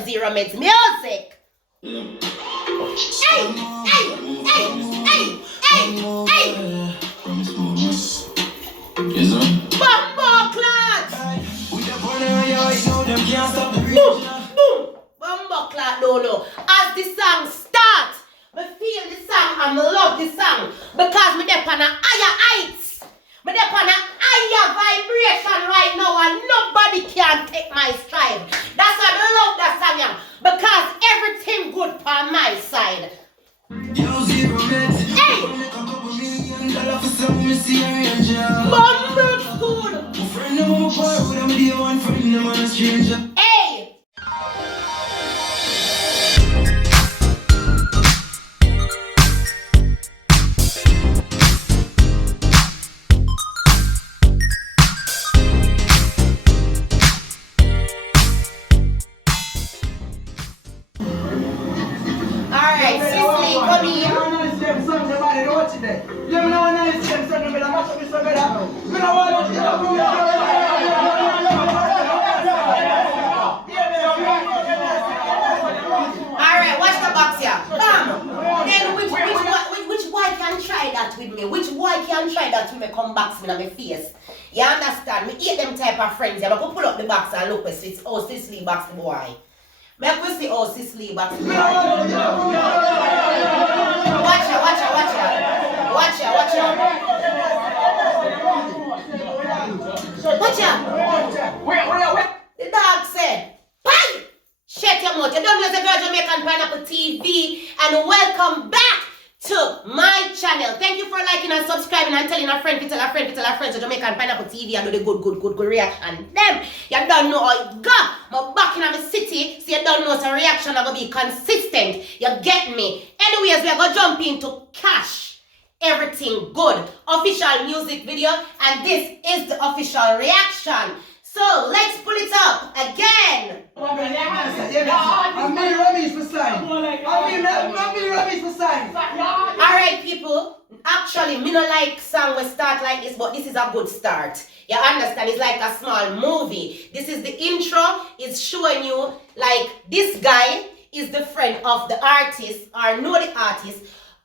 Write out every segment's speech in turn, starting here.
yourself Zero Meds music. Hey, hey, hey, hey, hey, hey. Bumbo clot. Boom, boom. Bumbo clot, no. As the song starts, I feel the song and I love the song because me dey on a higher heights. Me dey on a higher vibration right now and nobody can take my stride. That's why I love that song, yeah, because everything good on my side. Hey! Hey! Alright, Sicily, come here. Alright, watch the box here. Then which boy can try that with me? Which boy can try that with me? Come box me on my face. You understand? Me hate them type of friends. I'm going to pull up the box and look where it's oh Sicily box the boy. Make we see oh Sicily box the boy. Watch ya, watch ya, watch ya. Watch ya, watch ya. Watch ya. The dog said, "Bye! Shut your mouth. You don't know the Girl Jamaican Pineapple TV and welcome back to my channel. Thank you for liking and subscribing and telling a friend, tell a friend, tell a friend to Jamaican Pineapple TV and do the good reaction. Them, you don't know how it go. I'm back in the city, so you don't know the reaction are going to be consistent. You get me? Anyways, we're going to jump into Cash. Everything good. Official music video, and this is the official reaction. So, let's pull it up again. Alright, people. Actually, me no like song will start like this, but this is a good start. You understand? It's like a small movie. This is the intro. It's showing you like this guy is the friend of the artist or know the artist,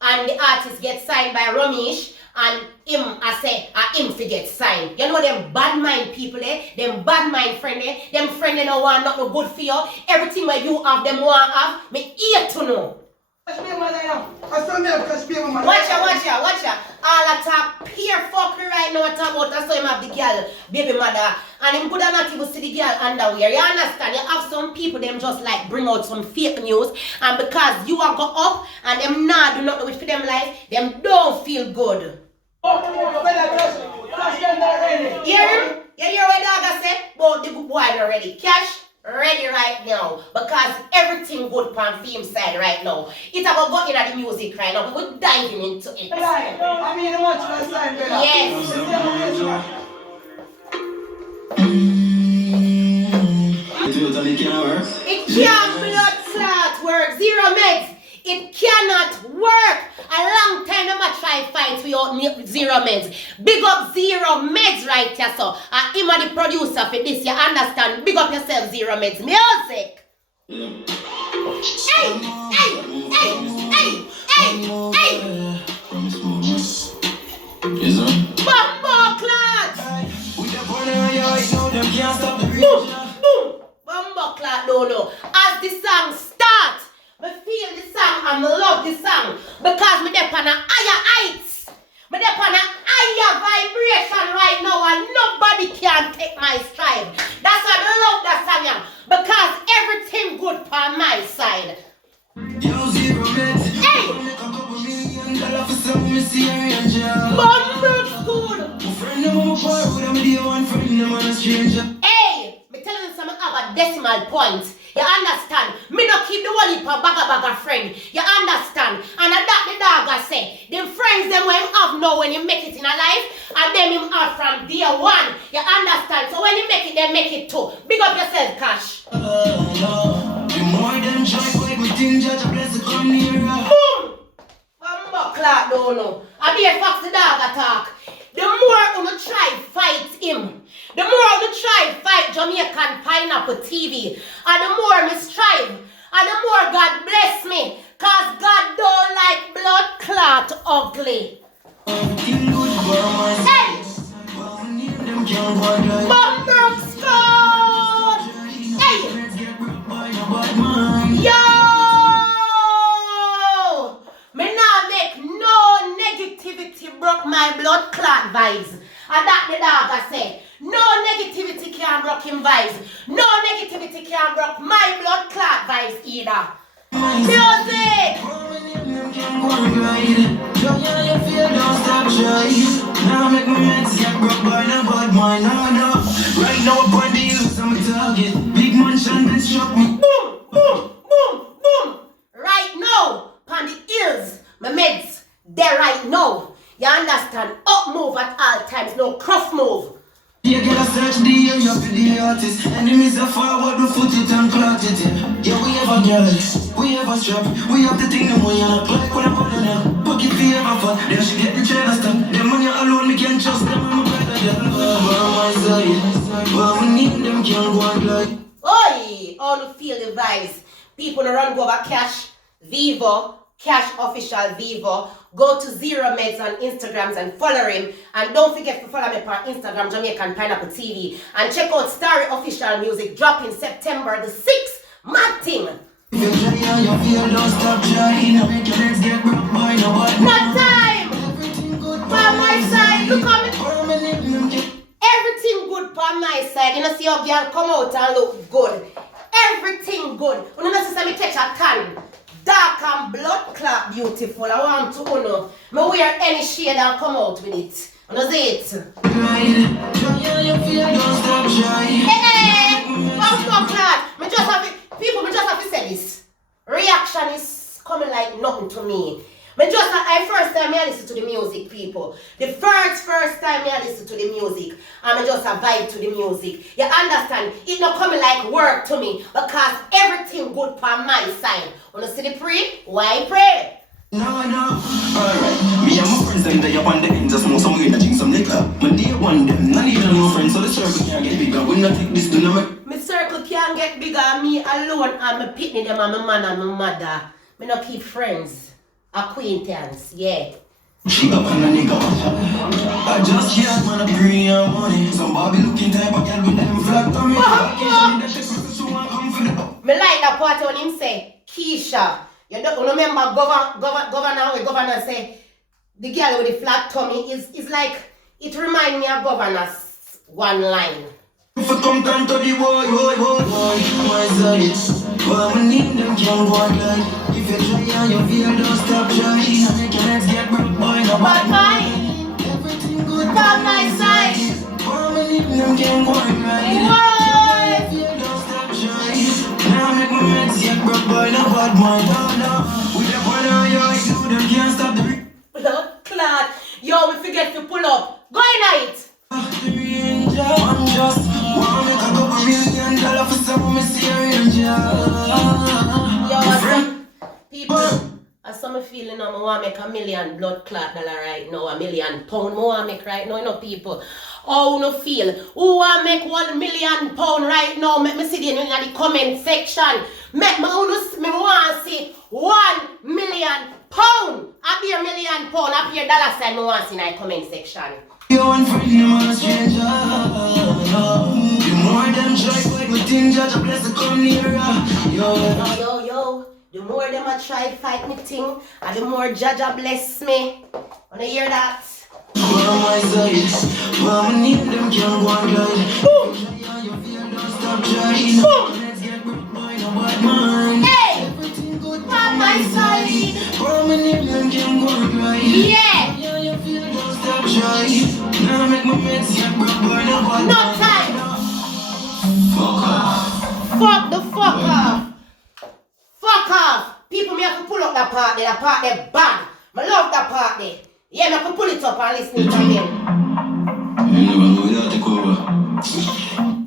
and the artist gets signed by Ramesh. And him, I say, him to get signed. You know them bad mind people, them bad mind friend, them friend don't want nothing good for you. Everything where you have, them want have, me here to know. Watch ya, watch ya. All attack peer fuckery right now talk about that's why him have the girl, baby mother. And him could not even see the girl underwear. You understand? You have some people, them just like bring out some fake news. And because you are go up and them not do nothing with for them life, them don't feel good. Hear him? You hear what dog said? But the good boy already. Cash ready right now. Because everything good on film side right now. It's about going into the music right now. We're diving into it. I mean, much less time, brother. Yes. It can't blood clot work. Zero Meds. It cannot work. A long time I'm try fight without Zero Meds. Big up Zero Meds right here, so. Him are the producer for this, you understand? Big up yourself, Zero Meds music. Hey, hey, hey, hey, hey, hey. Bumbo clot. Boom, boom. Bumbo clot, no. As the song starts, I feel the song and I love the song because me dey on a higher heights. Me dey on a higher vibration right now and nobody can take my stride. That's why I love that song, yeah, because everything good on my side. Hey! Hey! Me telling you something about decimal points. You understand? Me no keep the one heap of bagga friend. You understand? And that the dog I say. Them friends them when him have now when you make it in a life. And them him have from day one. You understand? So when you make it, they make it too. Big up yourself, Cash. Boom! Bumbo clock don't know. I be a fox the dog attack. The more you try fight him, the more you try fight Jamaican Pineapple TV. And the more me strive, and the more God bless me. Cause God don't like blood clot ugly. Hey! Bumper Scott! Hey! Yo! Me now make no negativity broke my blood clot vibes. And that the dog I say. No negativity can broke him vibes. No negativity can broke my blood clot vibes either. Music! Now make my meds get broke by no bad mind. No. Right now I'm on the use, I'm a target. Big mansion that struck me. Boom, boom, boom, boom. Right now, on the hills, my meds, there right now. You understand? Up move at all times, no cross move. You gotta search the area for the artist. Enemies are forward, we foot it and clout it. Yeah, we have a girl, we have a strap. We have the thing, the money and a like when I'm on now. Pocket fee ever fun, then she get the chain and stuff. The money alone, me can't trust them, I'm a better girl. My side, but we need them, can't go and like. Oi, all who feel the vibes. People no run go over Cash, Vivo, Cash Official Vivo. Go to Zero Meds on Instagrams and follow him. And don't forget to follow me on Instagram, Jamaican Pineapple TV. And check out Starry Official Music, dropping September the 6th. Mad thing. If you try and you feel, don't stop trying. Make your legs get broke by no one. Not time. Everything good by my side. Look at me. Everything good by my side. You know, see how girl come out and look good. Everything good. You know, see me catch a tan. Dark and blood clot beautiful. I want to know. Me wear any shade and come out with it. You know see it? Hey, I'm not glad. Me just have to say this. Reaction is coming like nothing to me. First time I listen to the music, people. The first time I listen to the music, I'm just a vibe to the music. You understand? It not coming like work to me because everything good for my side. Wanna see the pray? Why pray? No. Alright. Me and my friends them they up on the end, just smoke some weed and drink some liquor. My dear one them, not even no friends, so the circle can't get bigger. We not take this to no me. My circle can't get bigger. Me alone and my pitney them and my man and my mother. Me not keep friends. Acquaintance, yeah. She up on the nigga. I just can't man a bring your money. Some Bobby looking type of girl with them flat tummy. Me like that part when him say, Keisha. You don't remember governor say, the girl with the flat tummy is like, it reminds me of governor's one line. If I come down to the boy, my side. But we need them can't go and lie. If you try and you feel, don't stop trying. And make your legs get broke by no bad mind. Everything good by my side. But we need them can't go and lie. If you don't stop trying. Now make my legs get broke by no bad mind. No. With the brother, yo, I do them can't stop the blood clot. Yo, we forget to pull up. Go in it. The ranger, I'm just wanna make a couple $1 million for some of me serious. Yo, people, as some feeling I want to make $1 million blood clot dollar right now, $1 million pound I want to make right now, you know, people. How you feel? Who want to make £1 million right now? Make me see the in the comment section. Make me want to see £1 million. Up here $1 million, up here dollar sign I want to see in the comment section. You want friend, you want a stranger. The more them try fight me, thing judge a bless to come nearer. Yo. The more them a try fight me thing, and the more judge a bless me. Wanna hear that? My side, but me need them can't go and glide. Boom! Don't stop trying. Boom! Let's get broke by no bad man. Hey! Everything good by my side. But me need them can't go and glide. Yeah! Don't stop trying. Now make my meds get broke by no bad man. No time! Fuck off. Fuck the fuck off. Fuck off! People, me have to pull up that part there bad. I love that part there. Yeah, me have to pull it up and listen to it again. You never know you take over.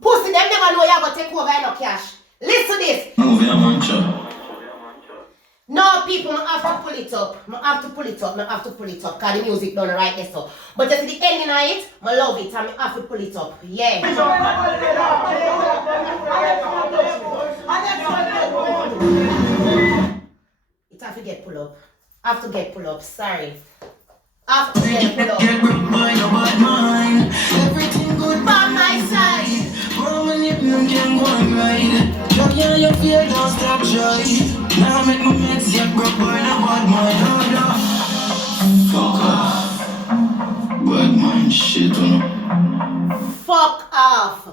Pussy, them never know you're going to take over no Cash. Listen to this. Move your mancha. No now, people, I have to pull it up. I have to pull it up, because the music done right there, so. But you see the ending of it, I love it, and I have to pull it up. Yeah. It have to get pull up. I have to get pull up, sorry. I have to get pull up. Everything good by my side. When you can go and ride. Yeah, you feel don't stop joy. Now make my mates get broke by the bad mind. Fuck off. Bad mind shit, you know. Fuck off.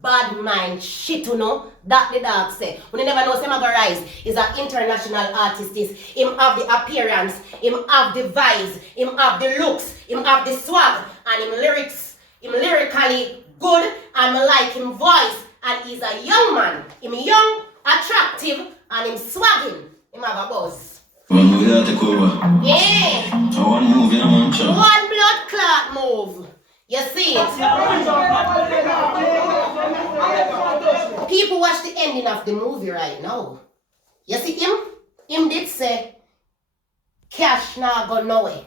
Bad mind shit, you know. That the dog say. When you never know Semago Rise is an international artist. Him have the appearance, him have the vibes, him have the looks, him have the swag, and him lyrically good, and I like him voice. And he's a young man. Him young, attractive, and him swagging. Him have a boss. One movie that take over. Yeah. One movie in a month. One blood clot move. You see it? People watch the ending of the movie right now. You see him? Him did say, cash now go nowhere.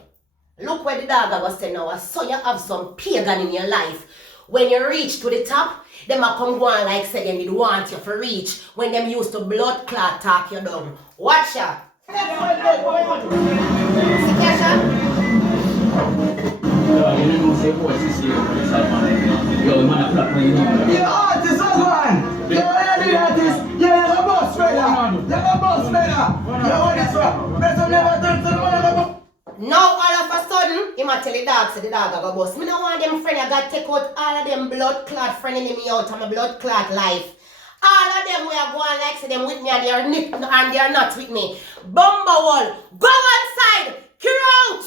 Look where the dog was saying now. So you have some pagan in your life. When you reach to the top, them a come go on like say they did want you for reach. When them used to blood clot talk you down. Watch ya. See Kesha? You're artist, man. You're already artist. You're a boss, fella. You're a boss, fella. You're what is what? Better never turn to the man. Now all of a sudden, he might tell the dog, say the dog a go bust. Me no want them friend, I got take out all of them blood clot friend in me out of my blood clot life. All of them we are going like say them with me and they are not with me. Bumblewall, go outside, clear out!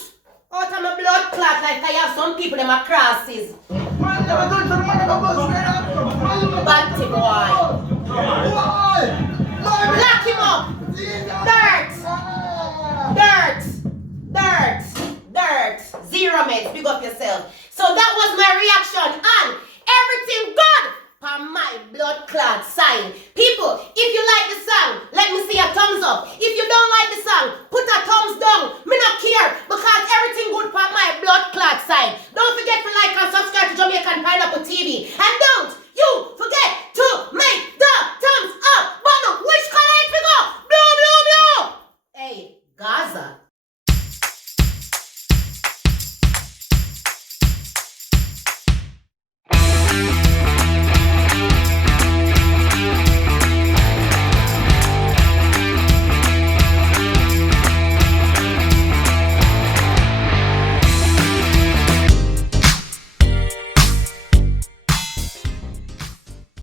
Out of my blood clot like I have some people them are crosses. Man, never turn to the man, a boss, fella. Batty boy. Lock him up. Dirt. Zero mates, big up yourself. So that was my reaction and everything good for my blood clot side. People, if you like the song, let me see a thumbs up. If you don't like the song, put a thumbs down. Me not care because everything good for my blood clot side. Don't forget to like and subscribe to Jamaican Pineapple TV. And don't you forget to make